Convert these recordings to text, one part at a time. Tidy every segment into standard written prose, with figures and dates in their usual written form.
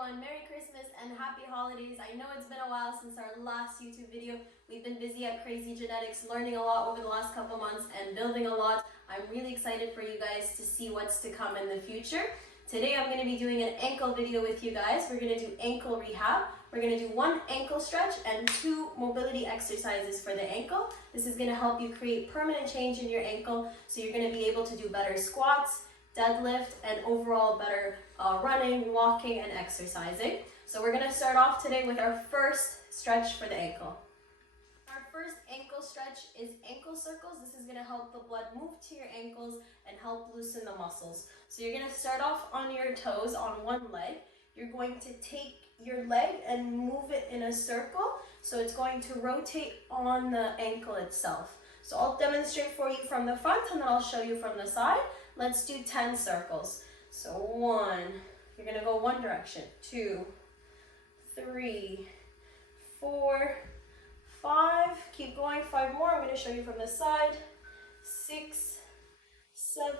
everyone, Merry Christmas and Happy Holidays. I know it's been a while since our last YouTube video. We've been busy at Crazy Genetics, learning a lot over the last couple months and building a lot. I'm really excited for you guys to see what's to come in the future. Today I'm going to be doing an ankle video with you guys. We're going to do ankle rehab. We're going to do 1 ankle stretch and 2 mobility exercises for the ankle. This is going to help you create permanent change in your ankle, so you're going to be able to do better squats, deadlift, and overall better running, walking, and exercising. So we're going to start off today with our first stretch for the ankle. Our first ankle stretch is ankle circles. This is going to help the blood move to your ankles and help loosen the muscles. So you're going to start off on your toes on one leg. You're going to take your leg and move it in a circle. So it's going to rotate on the ankle itself. So I'll demonstrate for you from the front and then I'll show you from the side. Let's do 10 circles. So 1, you're going to go one direction, 2, 3, 4, 5, keep going, 5 more. I'm going to show you from the side, 6, 7,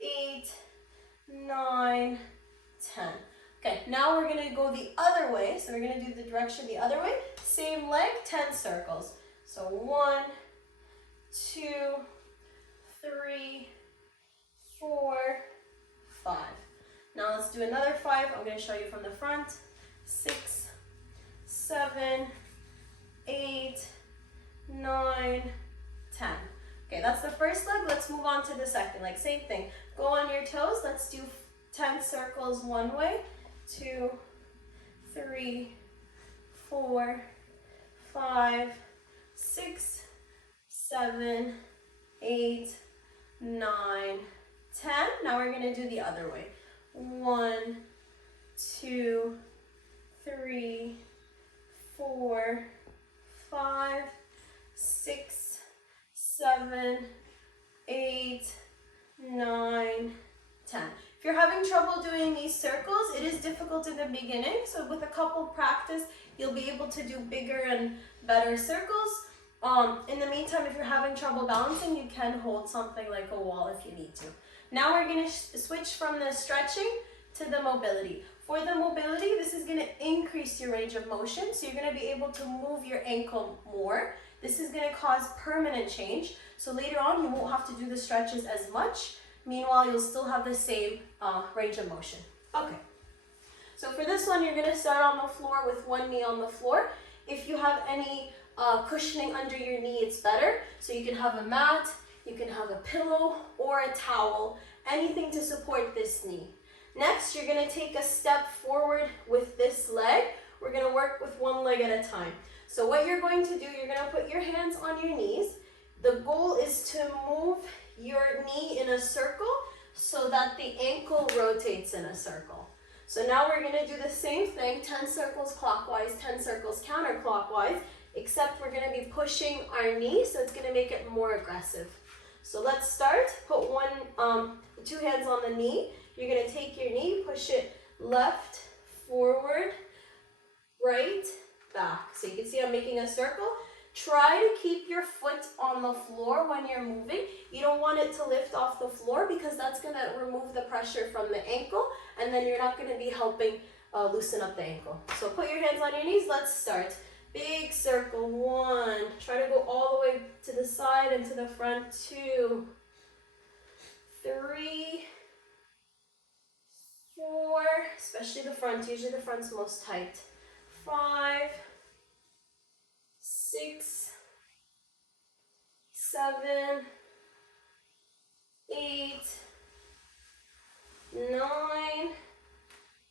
8, 9, 10. Okay, now we're going to go the other way. So we're going to do the direction the other way. Same leg, 10 circles. So 1, 2, 3, 4, 5. Now let's do another 5. I'm going to show you from the front. 6, 7, 8, 9, 10. Okay, that's the first leg. Let's move on to the second leg. Same thing. Go on your toes. Let's do 10 circles one way. 2, 3, 4, 5, 6, 7, 8, 9, 10. Now we're going to do the other way. 1, 2, 3, 4, 5, 6, 7, 8, 9, 10. If you're having trouble doing these circles, it is difficult in the beginning. So with a couple practice, you'll be able to do bigger and better circles. In the meantime, if you're having trouble balancing, you can hold something like a wall if you need to. Now we're going to switch from the stretching to the mobility. For the mobility, this is going to increase your range of motion, so you're going to be able to move your ankle more. This is going to cause permanent change, so later on you won't have to do the stretches as much. Meanwhile, you'll still have the same range of motion. Okay, so for this one, you're going to start on the floor with one knee on the floor. If you have any cushioning under your knee, it's better. So you can have a mat, you can have a pillow or a towel, anything to support this knee. Next, you're going to take a step forward with this leg. We're going to work with one leg at a time. So what you're going to do, you're going to put your hands on your knees. The goal is to move your knee in a circle so that the ankle rotates in a circle. So now we're going to do the same thing, 10 circles clockwise, 10 circles counterclockwise, except we're going to be pushing our knee, so it's going to make it more aggressive. So let's start. Put 2 hands on the knee. You're going to take your knee, push it left, forward, right, back. So you can see I'm making a circle. Try to keep your foot on the floor when you're moving. You don't want it to lift off the floor because that's going to remove the pressure from the ankle, and then you're not going to be helping loosen up the ankle. So put your hands on your knees. Let's start. Big circle, 1. Try to go all the way to the side and to the front, 2, 3, 4, especially the front. Usually the front's most tight. 5, 6, 7, 8, 9.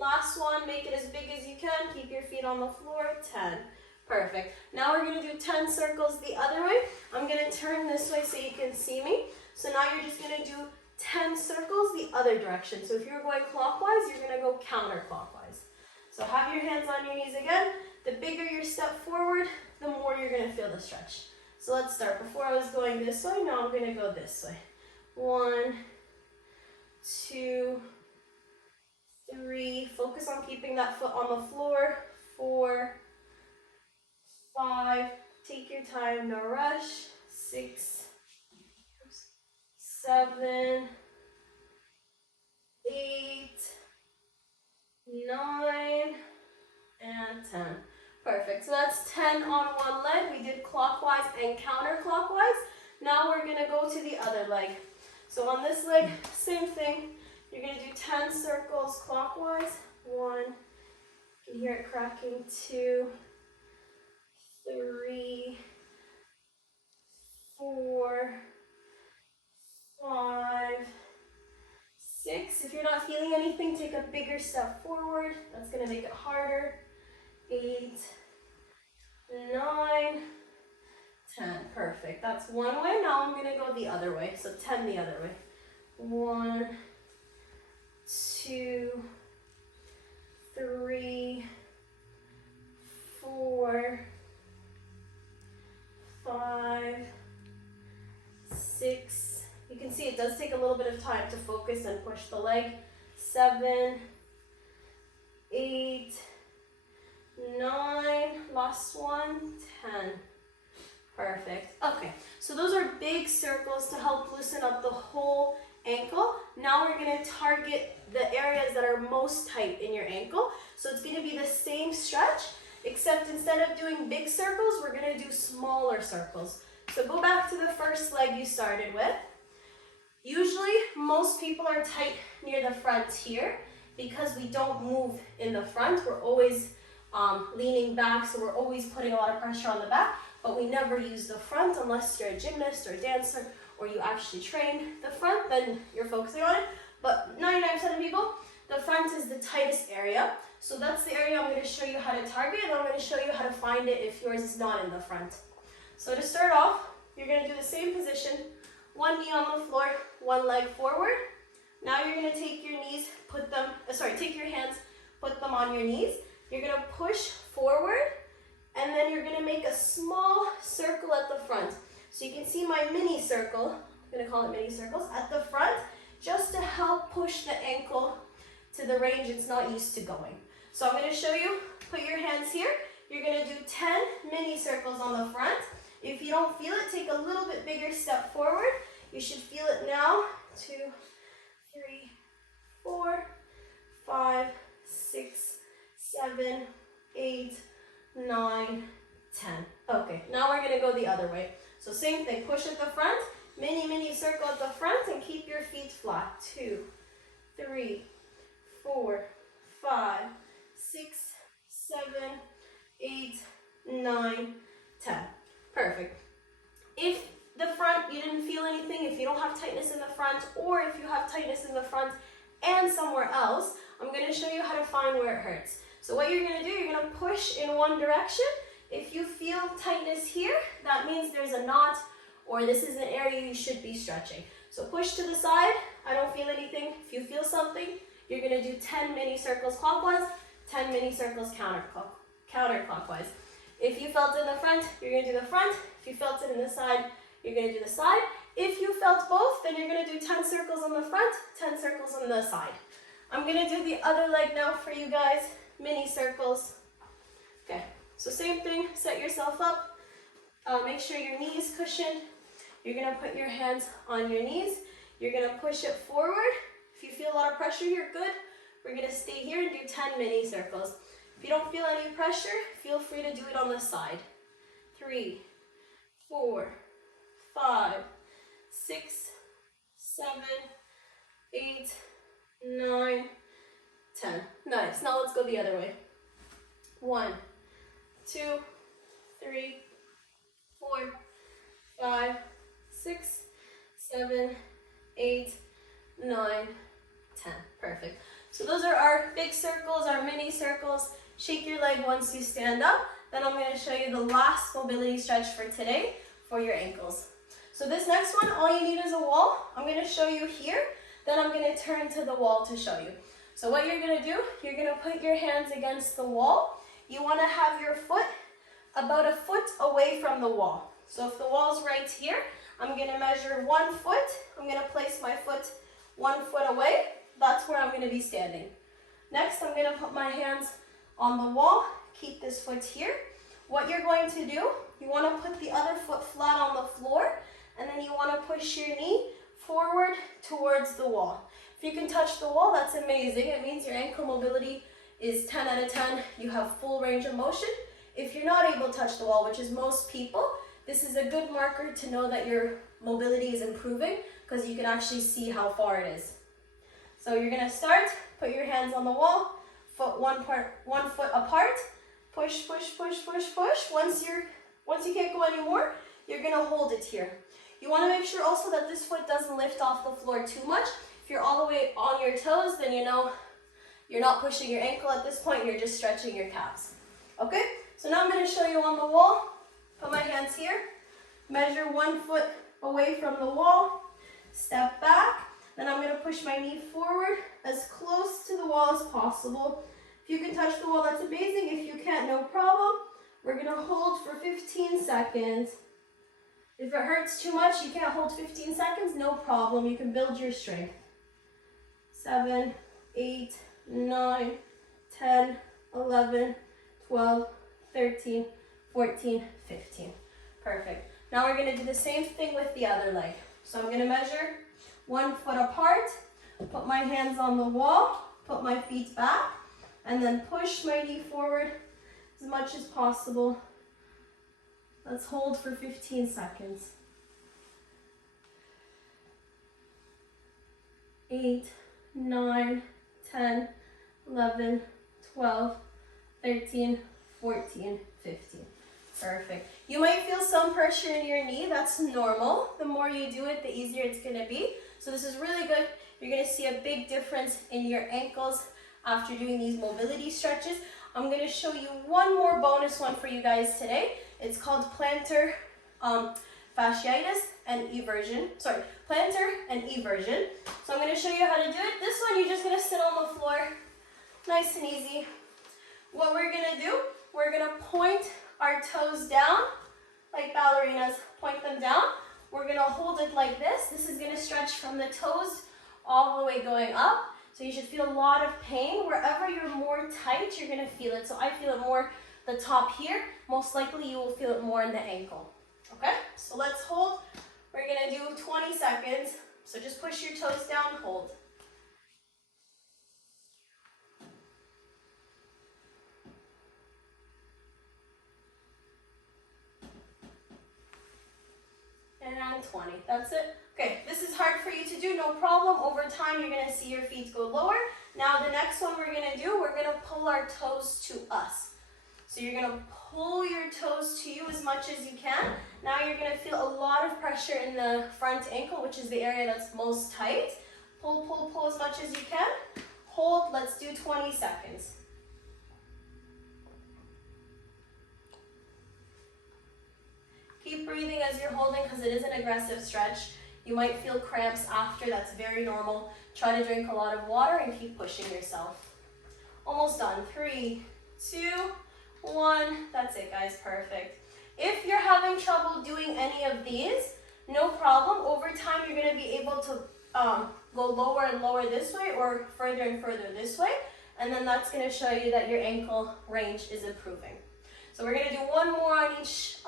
Last one, make it as big as you can. Keep your feet on the floor, 10. Perfect. Now we're going to do 10 circles the other way. I'm going to turn this way so you can see me. So now you're just going to do 10 circles the other direction. So if you're going clockwise, you're going to go counterclockwise. So have your hands on your knees again. The bigger your step forward, the more you're going to feel the stretch. So let's start. Before I was going this way, now I'm going to go this way. 1, 2, 3. Focus on keeping that foot on the floor. 4, 5. Take your time, no rush. 6, 7, 8, 9, 10. Perfect. So that's 10 on one leg. We did clockwise and counterclockwise. Now we're going to go to the other leg. So on this leg, same thing. You're going to do 10 circles clockwise. 1, you can hear it cracking. 2, 3, 4, 5, 6. If you're not feeling anything, take a bigger step forward. That's going to make it harder. 8, 9, 10. Perfect. That's one way. Now I'm going to go the other way. So 10 the other way. 1, 2, 3, 4, 5, 6. You can see it does take a little bit of time to focus and push the leg. 7, 8, 9, last one, 10. Perfect. Okay, so those are big circles to help loosen up the whole ankle. Now we're going to target the areas that are most tight in your ankle. So it's going to be the same stretch, except instead of doing big circles, we're going to do smaller circles. So go back to the first leg you started with. Usually, most people are tight near the front here because we don't move in the front. We're always leaning back, so we're always putting a lot of pressure on the back, but we never use the front unless you're a gymnast or a dancer or you actually train the front, then you're focusing on it. But 99% of people, the front is the tightest area. So that's the area I'm going to show you how to target, and I'm going to show you how to find it if yours is not in the front. So to start off, you're going to do the same position, one knee on the floor, one leg forward. Now you're going to take your knees, take your hands, put them on your knees. You're going to push forward, and then you're going to make a small circle at the front. So you can see my mini circle, I'm going to call it mini circles, at the front, just to help push the ankle to the range it's not used to going. So I'm going to show you, put your hands here. You're going to do 10 mini circles on the front. If you don't feel it, take a little bit bigger step forward. You should feel it now. 2, 3, 4, 5, 6, 7, 8, 9, 10. Okay, now we're going to go the other way. So same thing, push at the front, mini circle at the front, and keep your feet flat. 2, 3, 4, 5, 6, 7, 8, 9, 10. Perfect. If the front, you didn't feel anything, if you don't have tightness in the front, or if you have tightness in the front and somewhere else, I'm going to show you how to find where it hurts. So what you're going to do, you're going to push in one direction. If you feel tightness here, that means there's a knot, or this is an area you should be stretching. So push to the side. I don't feel anything. If you feel something, you're going to do 10 mini circles clockwise, 10 mini circles counterclockwise. If you felt it in the front, you're going to do the front. If you felt it in the side, you're going to do the side. If you felt both, then you're going to do 10 circles on the front, 10 circles on the side. I'm going to do the other leg now for you guys, mini circles. Okay, so same thing, set yourself up. Make sure your knee is cushioned. You're going to put your hands on your knees. You're going to push it forward. If you feel a lot of pressure here, good. We're going to stay here and do 10 mini circles. If you don't feel any pressure, feel free to do it on the side. 3, 4, 5, 6, 7, 8, 9, 10. Nice. Now let's go the other way. 1, 2, 3, 4, 5, 6, 7, 8, 9, 10. Perfect. So those are our big circles, our mini circles. Shake your leg once you stand up. Then I'm going to show you the last mobility stretch for today for your ankles. So this next one, all you need is a wall. I'm going to show you here. Then I'm going to turn to the wall to show you. So what you're going to do, you're going to put your hands against the wall. You want to have your foot about a foot away from the wall. So if the wall's right here, I'm going to measure 1 foot. I'm going to place my foot 1 foot away. That's where I'm going to be standing. Next, I'm going to put my hands on the wall. Keep this foot here. What you're going to do, you want to put the other foot flat on the floor, and then you want to push your knee forward towards the wall. If you can touch the wall, that's amazing. It means your ankle mobility is 10 out of 10. You have full range of motion. If you're not able to touch the wall, which is most people, this is a good marker to know that your mobility is improving because you can actually see how far it is. So you're gonna start, put your hands on the wall, one foot apart, push, push, push, push, push. Once you can't go anymore, you're gonna hold it here. You wanna make sure also that this foot doesn't lift off the floor too much. If you're all the way on your toes, then you know you're not pushing your ankle at this point, you're just stretching your calves. Okay, so now I'm gonna show you on the wall. Put my hands here, measure 1 foot away from the wall, step back, then I'm gonna push my knee forward as close to the wall as possible. If you can touch the wall, that's amazing. If you can't, no problem. We're gonna hold for 15 seconds. If it hurts too much, you can't hold 15 seconds, no problem. You can build your strength. 7, 8, 9, 10, 11, 12, 13, 14, 15. Perfect. Now we're gonna do the same thing with the other leg. So I'm gonna measure 1 foot apart, put my hands on the wall, put my feet back, and then push my knee forward as much as possible. Let's hold for 15 seconds. 8, 9, 10, 11, 12, 13, 14, 15. Perfect. You might feel some pressure in your knee. That's normal. The more you do it, the easier it's going to be. So this is really good. You're going to see a big difference in your ankles after doing these mobility stretches. I'm going to show you one more bonus one for you guys today. It's called plantar fasciitis and eversion. Sorry, plantar and eversion. So I'm going to show you how to do it. This one, you're just going to sit on the floor, nice and easy. What we're going to do, we're going to point our toes down, like ballerinas, point them down. We're gonna hold it like this. This is gonna stretch from the toes all the way going up. So you should feel a lot of pain. Wherever you're more tight, you're gonna feel it. So I feel it more the top here. Most likely you will feel it more in the ankle. Okay, so let's hold. We're gonna do 20 seconds. So just push your toes down, hold. And 20, that's it. Okay, this is hard for you to do, no problem. Over time, you're gonna see your feet go lower. Now the next one we're gonna do, we're gonna pull our toes to us. So you're gonna pull your toes to you as much as you can. Now you're gonna feel a lot of pressure in the front ankle, which is the area that's most tight. Pull, pull, pull as much as you can. Hold, let's do 20 seconds. Keep breathing as you're holding because it is an aggressive stretch. You might feel cramps after, that's very normal. Try to drink a lot of water and keep pushing yourself. Almost done. 3, 2, 1. That's it, guys, perfect. If you're having trouble doing any of these, no problem. Over time, you're gonna be able to go lower and lower this way or further and further this way. And then that's gonna show you that your ankle range is improving. So we're gonna do one more on each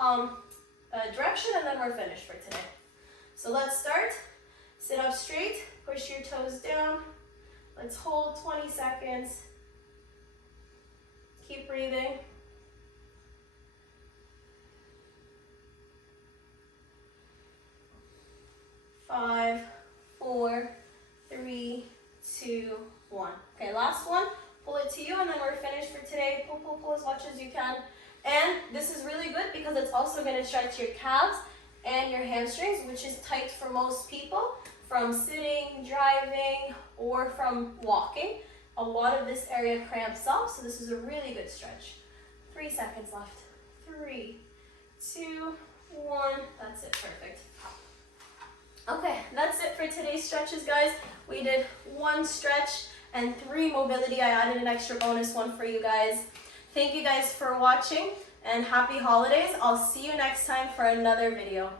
direction and then we're finished for today. So let's start. Sit up straight, push your toes down. Let's hold 20 seconds. Keep breathing. 5, 4, 3, 2, 1. Okay, last one. Pull it to you and then we're finished for today. Pull, pull, pull as much as you can. And this is really good because it's also going to stretch your calves and your hamstrings, which is tight for most people from sitting, driving, or from walking. A lot of this area cramps up, so this is a really good stretch. 3 seconds left. 3, 2, 1. That's it, perfect. Okay, that's it for today's stretches, guys. We did 1 stretch and 3 mobility. I added an extra bonus one for you guys. Thank you guys for watching and happy holidays. I'll see you next time for another video.